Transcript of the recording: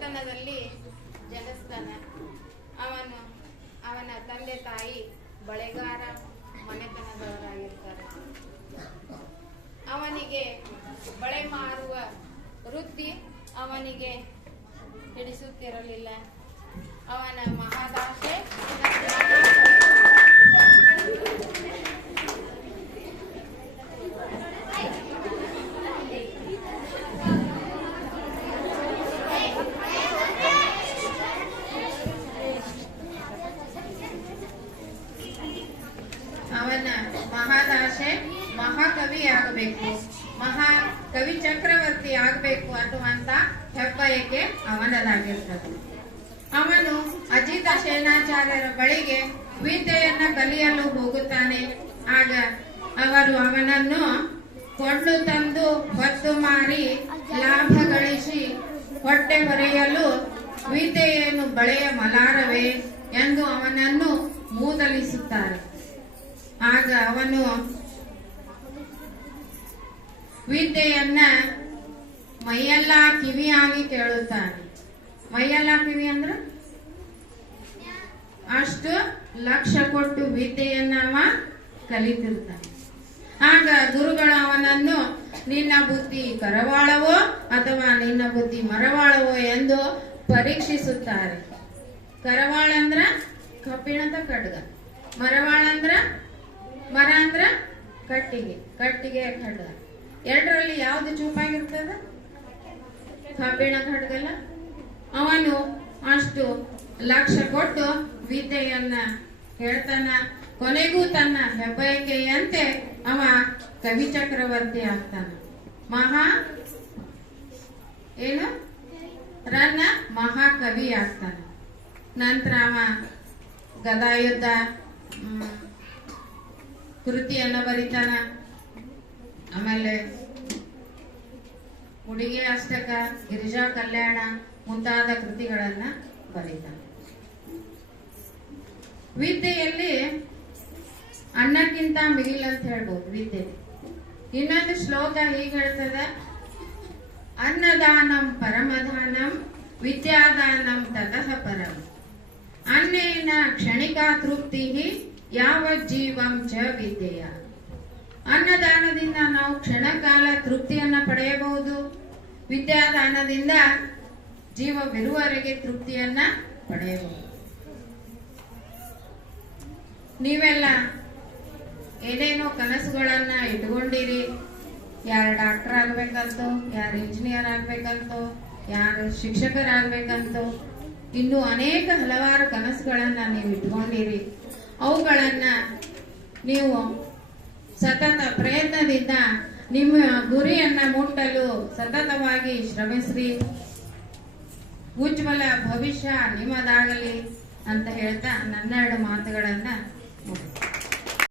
ಬಡತನದಲ್ಲಿ ಜನಿಸ್ತಾನೆ ಅವನು ಅವನ ತಂದೆ ತಾಯಿ ಬಳೆಗಾರ ಮನೆತನದವರಾಗಿರ್ತಾರೆ. ಅವನಿಗೆ ಬಳೆ ಮಾರುವ ವೃತ್ತಿ ಅವನಿಗೆ ಹಿಡಿಸುತ್ತಿರಲಿಲ್ಲ. ಅವನ ಮಹಾದಾಶೆ ಮಹಾದಾಶೆ ಮಹಾಕವಿ ಆಗಬೇಕು. ಮಹಾ ಕವಿ ಚಕ್ರವರ್ತಿ ಆಗಬೇಕು ಅನ್ನುವಂತ ಹೆಬ್ಬಯಕ್ಕೆ ಅವನದಾಗಿರ್ತದೆ. ಅವನು ಅಜಿತ ಸೇನಾಚಾರ್ಯರ ಬಳಿಗೆ ವಿದ್ಯೆಯನ್ನ ಕಲಿಯಲು ಹೋಗುತ್ತಾನೆ. ಆಗ ಅವರು ಅವನನ್ನು ಕೊಂಡು ತಂದು ಹೊತ್ತು ಮಾರಿ ಲಾಭ ಗಳಿಸಿ ಹೊಟ್ಟೆ ಹೊರೆಯಲು ವಿದ್ಯೆಯನ್ನು ಬಳೆಯ ಮಲಾರವೇ ಎಂದು ಅವನನ್ನು ಮೂದಲಿಸುತ್ತಾರೆ. ಆಗ ಅವನು ವಿದ್ಯೆಯನ್ನ ಮೈಯೆಲ್ಲ ಕಿವಿಯಾಗಿ ಕೇಳುತ್ತಾನೆ. ಮೈಯೆಲ್ಲ ಕಿವಿ ಅಂದ್ರ? ಅಷ್ಟು ಲಕ್ಷ ಕೊಟ್ಟು ವಿದ್ಯೆಯನ್ನ ಅವ ಕಲಿತಿರ್ತಾನೆ. ಆಗ ಗುರುಗಳು ಅವನನ್ನು, ನಿನ್ನ ಬುದ್ಧಿ ಕರವಾಳವೋ ಅಥವಾ ನಿನ್ನ ಬುದ್ಧಿ ಮರವಾಳವೋ ಎಂದು ಪರೀಕ್ಷಿಸುತ್ತಾರೆ. ಕರವಾಳ ಅಂದ್ರ ಕಬ್ಬಿಣದ ಖಡ್ಗ. ಮರವಾಳ ಅಂದ್ರ ಮರ ಅಂದ್ರ ಕಟ್ಟಿಗೆ ಕಟ್ಟಿಗೆ ಖಡ್ಗ ಎರಡರಲ್ಲಿ ಯಾವ್ದು ಚೂಪಾಗಿರ್ತದ ಕಬ್ಬಿಣ ಖಡ್ಗಲ್ಲ ಅವನು ಅಷ್ಟು ಲಕ್ಷ ಕೊಟ್ಟು ವಿದ್ಯೆಯನ್ನ ಹೇಳ್ತಾನ, ಕೊನೆಗೂ ತನ್ನ ಹೆಬ್ಬಯಕೆಯಂತೆ ಅವ ಕವಿ ಚಕ್ರವರ್ತಿ ಆಗ್ತಾನ. ಮಹಾ ಏನು? ರನ್ನ ಮಹಾಕವಿ ಆಗ್ತಾನ. ನಂತರ ಅವ ಗದಾಯುದ್ಧ ಕೃತಿಯನ್ನ ಬರಿತಾನ. ಆಮೇಲೆ ಹುಡುಗಿ ಅಷ್ಟಕ, ಗಿರಿಜಾ, ಕಲ್ಯಾಣ ಮುಂತಾದ ಕೃತಿಗಳನ್ನ ಬರೀತಾನೆ. ವಿದ್ಯೆಯಲ್ಲಿ ಅನ್ನಕ್ಕಿಂತ ಮಿಗಿಲ್ ಅಂತ ಹೇಳ್ಬೋದು ವಿದ್ಯೆ. ಇನ್ನೊಂದು ಶ್ಲೋಕ ಹೀಗೆ ಹೇಳ್ತದ. ಅನ್ನದಾನಂ ಪರಮದಾನಂ, ವಿದ್ಯಾದಾನಂ ತತಃ ಪರಂ. ಅನ್ನೇನ ಕ್ಷಣಿಕ ತೃಪ್ತಿ ಯಾವ ಜೀವಂ ಚ ವಿದ್ಯೆಯ? ಅನ್ನದಾನದಿಂದ ನಾವು ಕ್ಷಣಕಾಲ ತೃಪ್ತಿಯನ್ನ ಪಡೆಯಬಹುದು. ವಿದ್ಯಾದಾನದಿಂದ ಜೀವವಿರುವವರೆಗೆ ತೃಪ್ತಿಯನ್ನ ಪಡೆಯಬಹುದು. ನೀವೆಲ್ಲ ಏನೇನೋ ಕನಸುಗಳನ್ನ ಇಟ್ಕೊಂಡಿರಿ ಯಾರು ಡಾಕ್ಟರ್ ಆಗ್ಬೇಕಂತೋ, ಯಾರು ಇಂಜಿನಿಯರ್ ಆಗ್ಬೇಕಂತೋ, ಯಾರು ಶಿಕ್ಷಕರಾಗ್ಬೇಕಂತೋ, ಇನ್ನು ಅನೇಕ ಹಲವಾರು ಕನಸುಗಳನ್ನ ನೀವು ಇಟ್ಕೊಂಡಿರಿ ಅವುಗಳನ್ನ ನೀವು ಸತತ ಪ್ರಯತ್ನದಿಂದ ನಿಮ್ಮ ಗುರಿಯನ್ನ ಮುಟ್ಟಲು ಸತತವಾಗಿ ಶ್ರಮಿಸ್ರಿ. ಉಜ್ವಲ ಭವಿಷ್ಯ ನಿಮ್ಮದಾಗಲಿ ಅಂತ ಹೇಳ್ತಾ ನನ್ನೆರಡು ಮಾತುಗಳನ್ನ